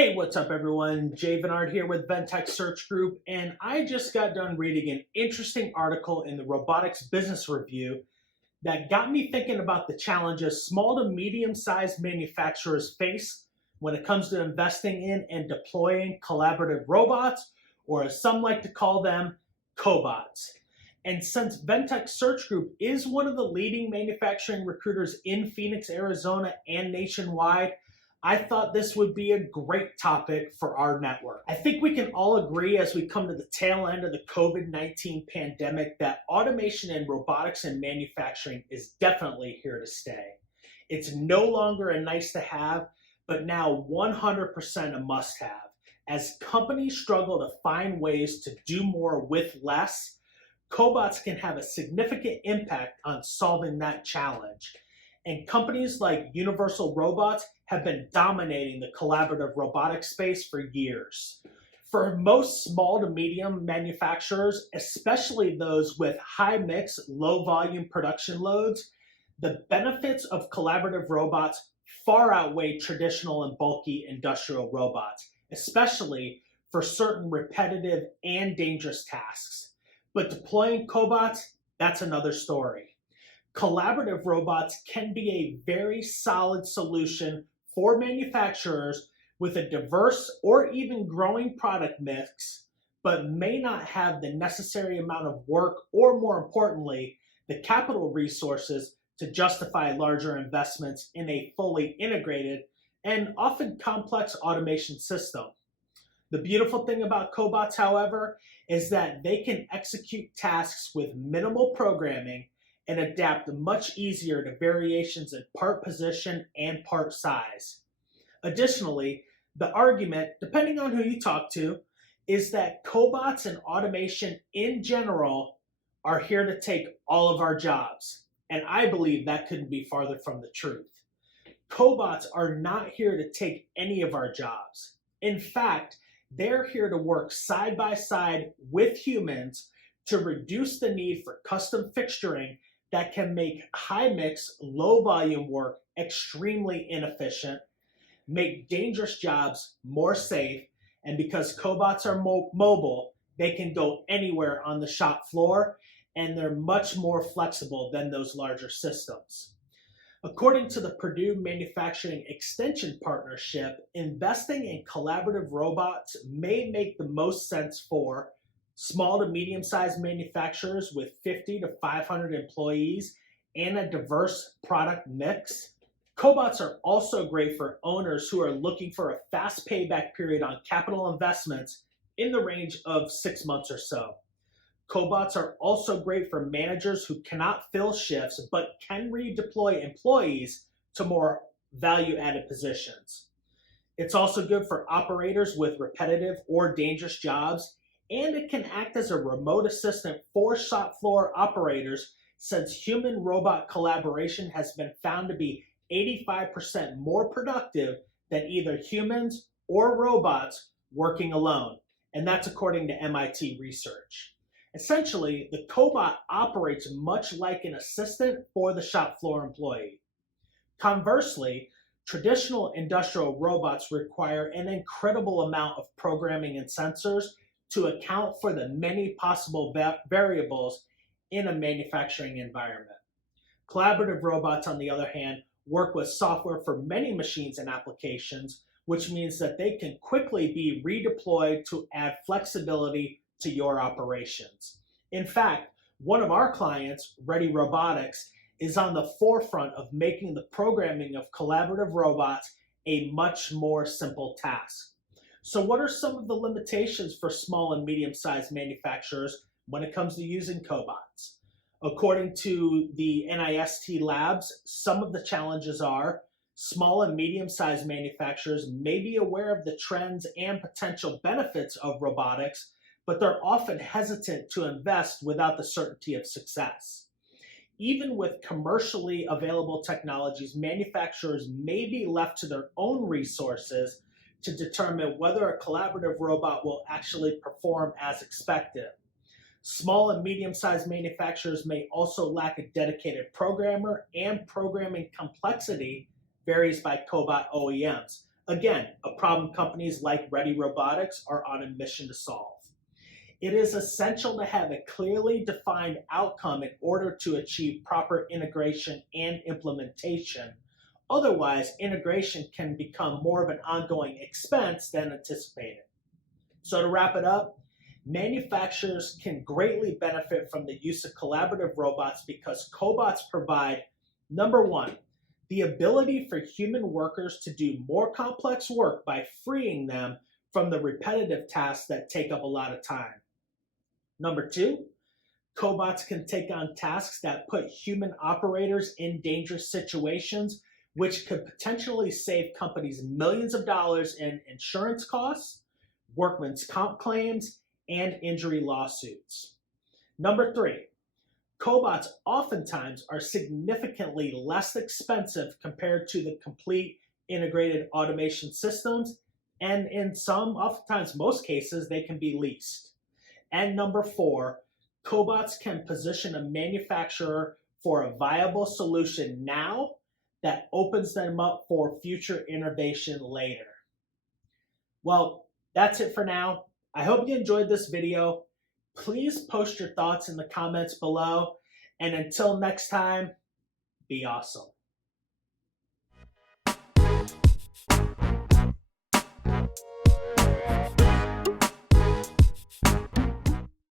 Hey, what's up, everyone? Jay Veniard here with Ventech Search Group, and I just got done reading an interesting article in the Robotics Business Review that got me thinking about the challenges small to medium-sized manufacturers face when it comes to investing in and deploying collaborative robots, or as some like to call them, Cobots. And since Ventech Search Group is one of the leading manufacturing recruiters in Phoenix, Arizona, and nationwide, I thought this would be a great topic for our network. I think we can all agree as we come to the tail end of the COVID-19 pandemic that automation and robotics in manufacturing is definitely here to stay. It's no longer a nice to have, but now 100% a must have. As companies struggle to find ways to do more with less, Cobots can have a significant impact on solving that challenge. And companies like Universal Robots have been dominating the collaborative robotics space for years. For most small to medium manufacturers, especially those with high mix, low volume production loads, the benefits of collaborative robots far outweigh traditional and bulky industrial robots, especially for certain repetitive and dangerous tasks. But deploying Cobots, that's another story. Collaborative robots can be a very solid solution for manufacturers with a diverse or even growing product mix, but may not have the necessary amount of work or, more importantly, the capital resources to justify larger investments in a fully integrated and often complex automation system. The beautiful thing about Cobots, however, is that they can execute tasks with minimal programming and adapt much easier to variations in part position and part size. Additionally, the argument, depending on who you talk to, is that cobots and automation in general are here to take all of our jobs. And I believe that couldn't be farther from the truth. Cobots are not here to take any of our jobs. In fact, they're here to work side by side with humans to reduce the need for custom fixturing that can make high mix, low volume work extremely inefficient, make dangerous jobs more safe, and because cobots are mobile, they can go anywhere on the shop floor, and they're much more flexible than those larger systems. According to the Purdue Manufacturing Extension Partnership, investing in collaborative robots may make the most sense for small to medium-sized manufacturers with 50 to 500 employees and a diverse product mix. Cobots are also great for owners who are looking for a fast payback period on capital investments in the range of 6 months or so. Cobots are also great for managers who cannot fill shifts but can redeploy employees to more value-added positions. It's also good for operators with repetitive or dangerous jobs, and it can act as a remote assistant for shop floor operators since human-robot collaboration has been found to be 85% more productive than either humans or robots working alone. And that's according to MIT research. Essentially, the cobot operates much like an assistant for the shop floor employee. Conversely, traditional industrial robots require an incredible amount of programming and sensors to account for the many possible variables in a manufacturing environment. Collaborative robots, on the other hand, work with software for many machines and applications, which means that they can quickly be redeployed to add flexibility to your operations. In fact, one of our clients, Ready Robotics, is on the forefront of making the programming of collaborative robots a much more simple task. So what are some of the limitations for small and medium-sized manufacturers when it comes to using cobots? According to the NIST labs, some of the challenges are small and medium-sized manufacturers may be aware of the trends and potential benefits of robotics, but they're often hesitant to invest without the certainty of success. Even with commercially available technologies, manufacturers may be left to their own resources to determine whether a collaborative robot will actually perform as expected. Small and medium-sized manufacturers may also lack a dedicated programmer, and programming complexity varies by cobot OEMs. Again, a problem companies like Ready Robotics are on a mission to solve. It is essential to have a clearly defined outcome in order to achieve proper integration and implementation. Otherwise, integration can become more of an ongoing expense than anticipated. So to wrap it up, manufacturers can greatly benefit from the use of collaborative robots because cobots provide, number one, the ability for human workers to do more complex work by freeing them from the repetitive tasks that take up a lot of time. Number two, cobots can take on tasks that put human operators in dangerous situations, which could potentially save companies millions of dollars in insurance costs, workman's comp claims, and injury lawsuits. Number three, cobots oftentimes are significantly less expensive compared to the complete integrated automation systems, and in some, oftentimes most cases, they can be leased. And number four, cobots can position a manufacturer for a viable solution now that opens them up for future innovation later. Well, that's it for now. I hope you enjoyed this video. Please post your thoughts in the comments below. And until next time, be awesome.